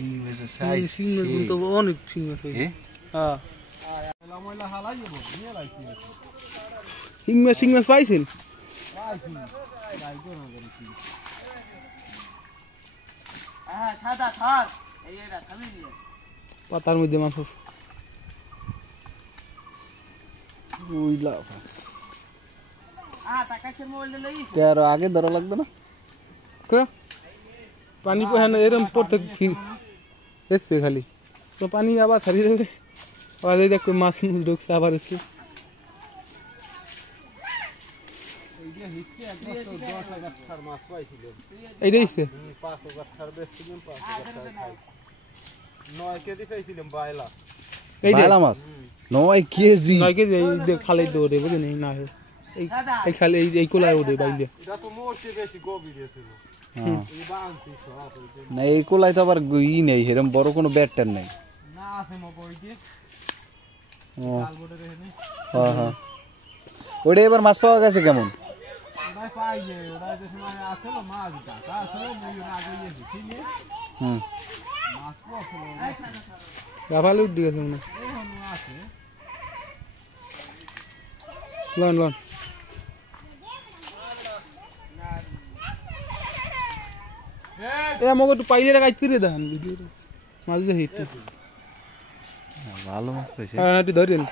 শিং মাছ সাইজ শিং মাছ তো অনেক শিং মাছ হইছে হ্যাঁ ময়লা হালাই যাব নিয়ে রাখছি শিং মাছ পাইছেন পাইছি যাইতো না করি সাদা থার এই এটা থামি নিয়ে পাতার মধ্যে মাছ বুঝলা টাকাছের মোবাইল লইছি তের আগে ধরা লাগবে না কে পানি পহেন এরম পড়তে দেখছে খালি তো পানি আবার ছাড়িয়ে দেবে আবার এই দেখ মাছ মুছ ঢুকছে আবার এসে এইটা হিচ্ছে একদম 10,000 টাকার মাছ পাইছিলেন এইটাই সে 5,000 টাকার বেচছিলেন 5,000 টাকা খাই 9 কেজি পাইছিলাম বাইলা বাইলা মাছ 9 কেজি 9 কেজি এই খালি দৌড়ে বুঝেন না এই খালি এই কোলায় ওঠে বাইলে এটা তো মোটে বেশি গভীর ছিল হ্যাঁ এই বাঁধছি সব না এই কোলাই তো আবার ই নেই এরকম বড় কোনো ব্যাটটার নেই না আছে মকই দিয়ে কাল বড় রে নে হ্যাঁ হ্যাঁ ওটা এবার মাছ পাওয়া গেছে কেমন ওটা পাই যে ওটা যে সময় আসল মাছটা তা আসলে মই আগে গেছি ঠিক আছে মাছ পাওয়া গাভালে উঠে গেছে মনে এখনো আছে লন লন এ আমাকে একটু পাইলে গাইড করে দেন ভিডিওটা মাছ দিয়ে হিট ভালো মাছ পাইছে হ্যাঁ একটু ধরেন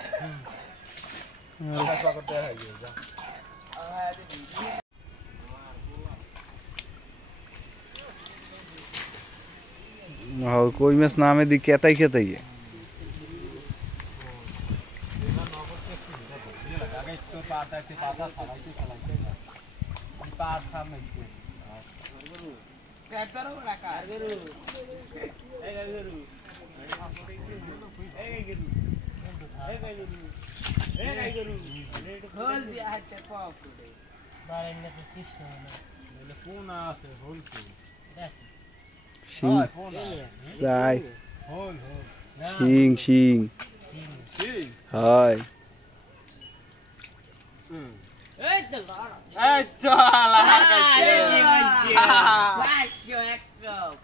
हाँ कोई में नाम है दी कहता ही है शिंग शिंग हाय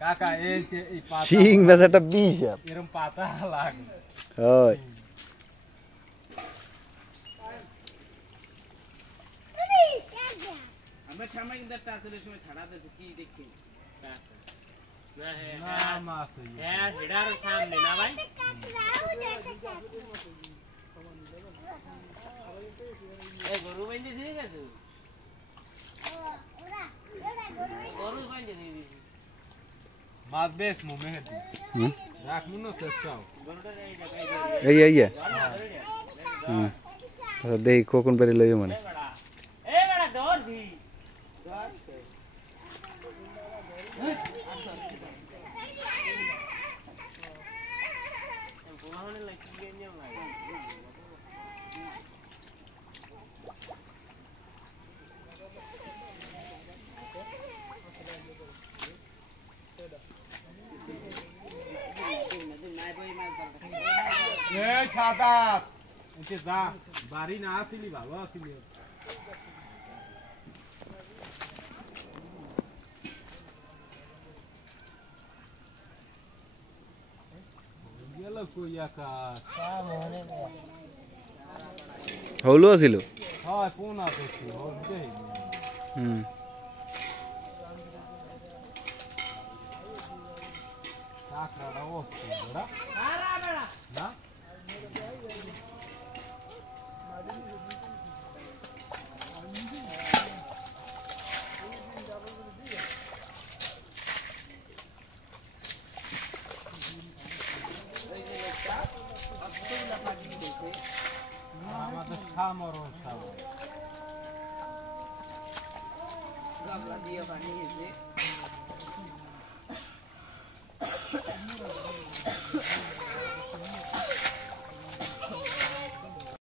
কাকা এই পাতা শিং বেচাটা 20 এরকম পাতা লাগে হায় আমরা সামনে কিন্তু একটা আসলে সময় ছাড়া দিয়েছে কি দেখি না না মাছ হ্যাঁ হেডার সামনে না ভাই এই গরু বাইন্দে দিয়ে গেছে গরু বাইন্দে দিয়ে দিয়েছে মাছ বেশ মুমে হেদি রাখমু না চেষ্টাও এই এই হুম আচ্ছা দেই কোকন বেরি লইও মানে এ বড়া দৌড় দি এ ছাতা এতে যা বাড়ি না আসিলি ভালো আসিলি গেল কই একা হলো ছিল হয় কোন আছে হল দেই হুম কাকড়া ওস্তি বড়া আরা বড়া না আমাদের সামরণ সামর গাবলা দিয়ে বানিয়েছে